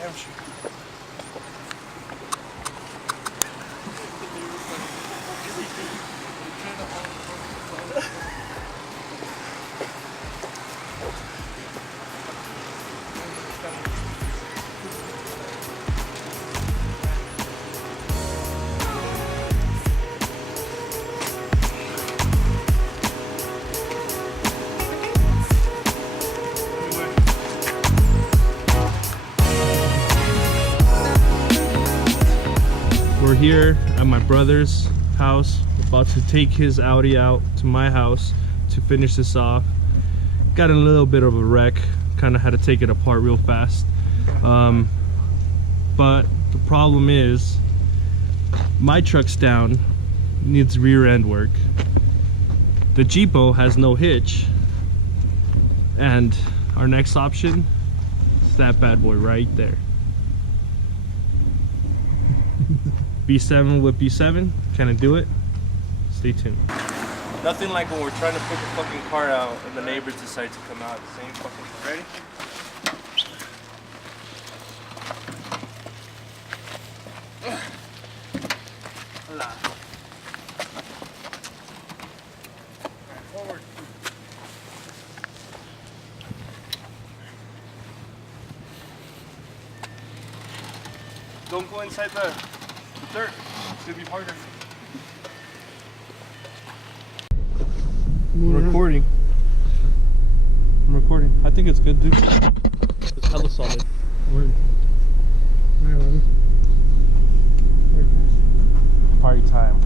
Damn sure. We're here at my brother's house, about to take his Audi out to my house to finish this off. Got in a little bit of a wreck, kind of had to take it apart real fast. But the problem is, my truck's down, needs rear end work. The Jeepo has no hitch. And our next option is that bad boy right there. B7 with B7, can I do it? Stay tuned. Nothing like when we're trying to put the fucking car out and the neighbors decide to come out at the same fucking time. Ready? Hola. Alright, forward. Don't go inside the dirt. It's gonna be harder. I'm recording. I'm recording. I think it's good, dude. It's hella solid. Word. Party time.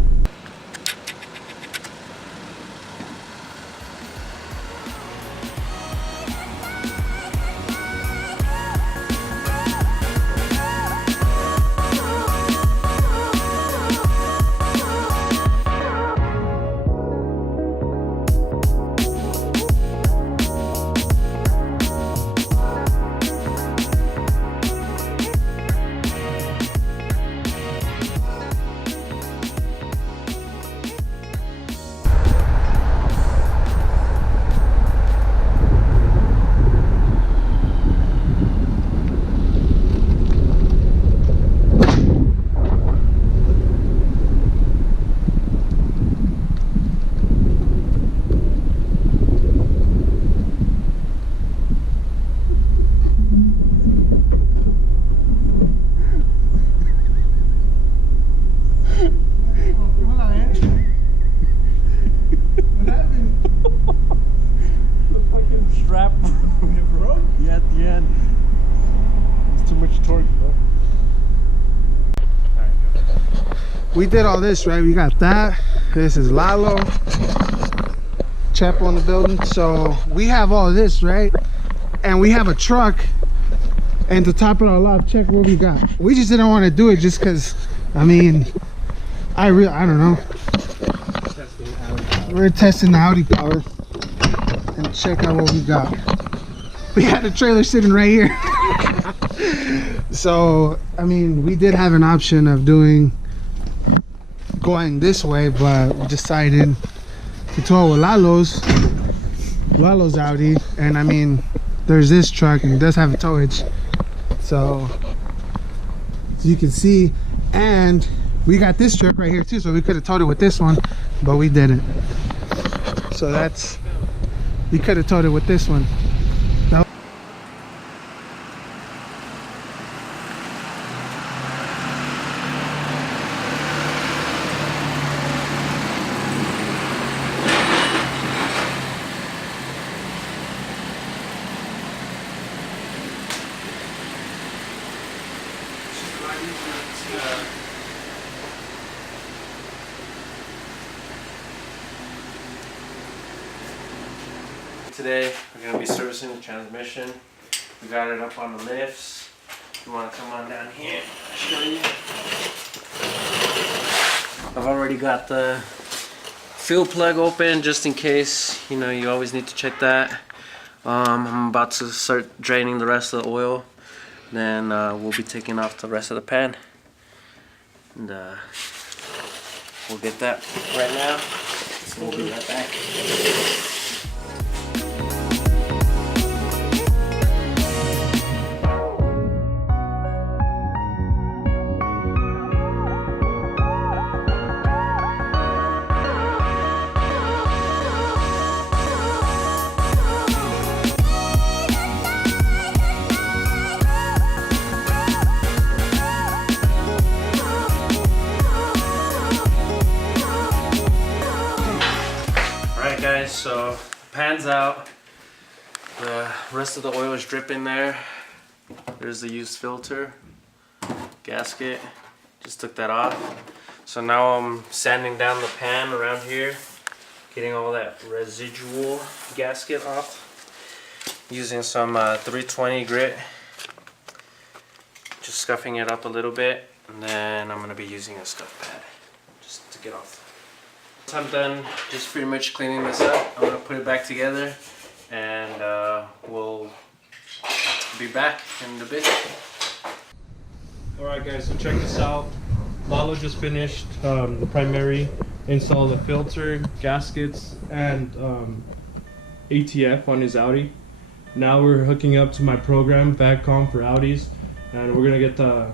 We did all this, right? We got that. This is Lalo. Chapel in the building. So we have all this, right? And we have a truck. And to top it all off, check what we got. We just didn't want to do it just because, I mean, I don't know. We're testing the Audi power. And check out what we got. We had a trailer sitting right here. So, I mean, we did have an option of going this way, but we decided to tow with Lalo's Audi. And I mean, there's this truck and it does have a tow hitch, so you can see. And we got this truck right here too, so we could have towed it with this one, but we didn't. So we could have towed it with this one. Today we're going to be servicing the transmission. We got it up on the lifts. You want to come on down here, I'll show you. I've already got the fuel plug open just in case, you know, you always need to check that. I'm about to start draining the rest of the oil. Then we'll be taking off the rest of the pan. And we'll get that right now. So we'll be right back. so pan's out. The rest of the oil is dripping there. There's the used filter, gasket. Just took that off. So now I'm sanding down the pan around here, getting all that residual gasket off. Using some 320 grit. Just scuffing it up a little bit, and then I'm gonna be using a scuff pad just to get off. Once I'm done just pretty much cleaning this up, I'm gonna put it back together, and we'll be back in a bit. Alright guys, so check this out. Lalo just finished the primary install, the filter, gaskets, and ATF on his Audi. Now we're hooking up to my program, VACCOM for Audis, and we're gonna get the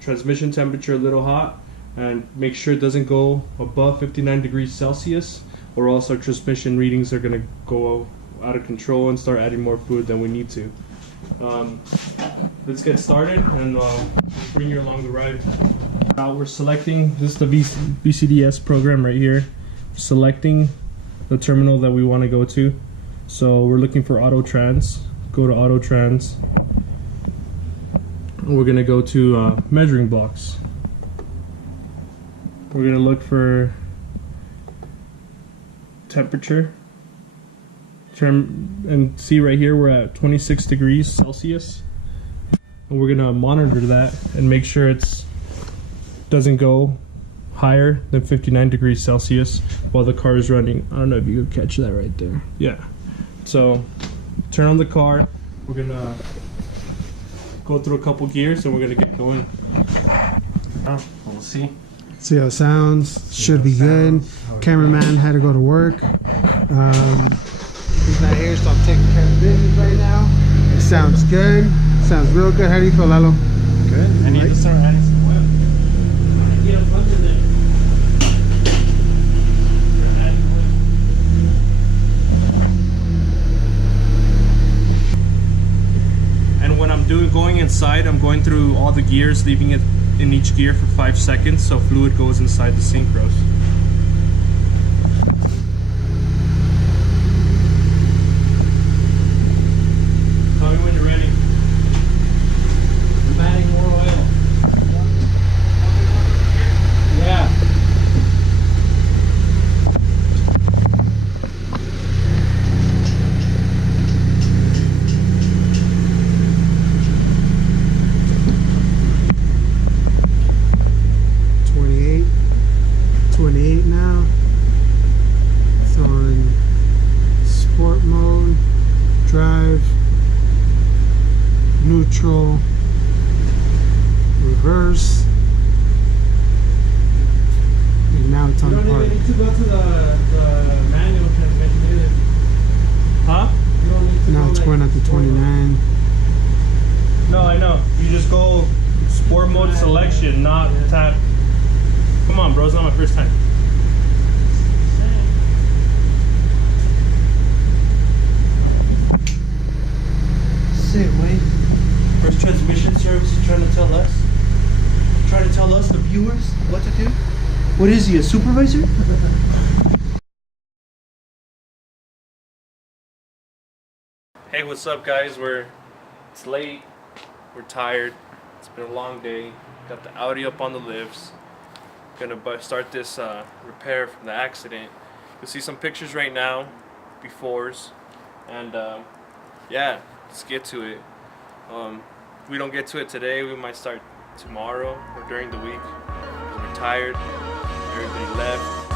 transmission temperature a little hot and make sure it doesn't go above 59 degrees Celsius, or else our transmission readings are gonna go out of control and start adding more fluid than we need to. Let's get started, and bring you along the ride. Now we're selecting, this is the VCDS program right here, selecting the terminal that we want to go to. So we're looking for auto trans. Go to auto trans. We're gonna go to measuring blocks. We're gonna look for temperature. And see right here we're at 26 degrees Celsius. And we're gonna monitor that and make sure it's doesn't go higher than 59 degrees Celsius while the car is running. I don't know if you could catch that right there. Yeah. So turn on the car. We're gonna go through a couple gears and we're gonna get going. We'll see. See how it sounds. Should be good. Cameraman had to go to work. He's not here, so I'm taking care of business right now. It sounds good. Sounds real good. How do you feel, Lalo? Good. I need to start adding some oil. Get up under there. And when I'm going inside, I'm going through all the gears, leaving it in each gear for 5 seconds so fluid goes inside the synchros. Tell me when you're ready. I'm adding more oil. Yeah. Now it's on sport mode, drive, neutral, reverse, and now it's on park. You don't even need to go to the manual transmission either. Huh? You don't need to Now it's going up to 29. No, I know. You just go sport mode selection, not tap. Come on, bro. It's not my first time. Say, Wayne. First transmission service, you trying to tell us? Trying to tell us, the viewers, what to do? What is he, a supervisor? Hey, what's up, guys? It's late. We're tired. It's been a long day. Got the Audi up on the lifts. Gonna start this repair from the accident. You'll see some pictures right now, befores, and yeah, let's get to it. If we don't get to it today, we might start tomorrow or during the week. We're tired. Everybody left.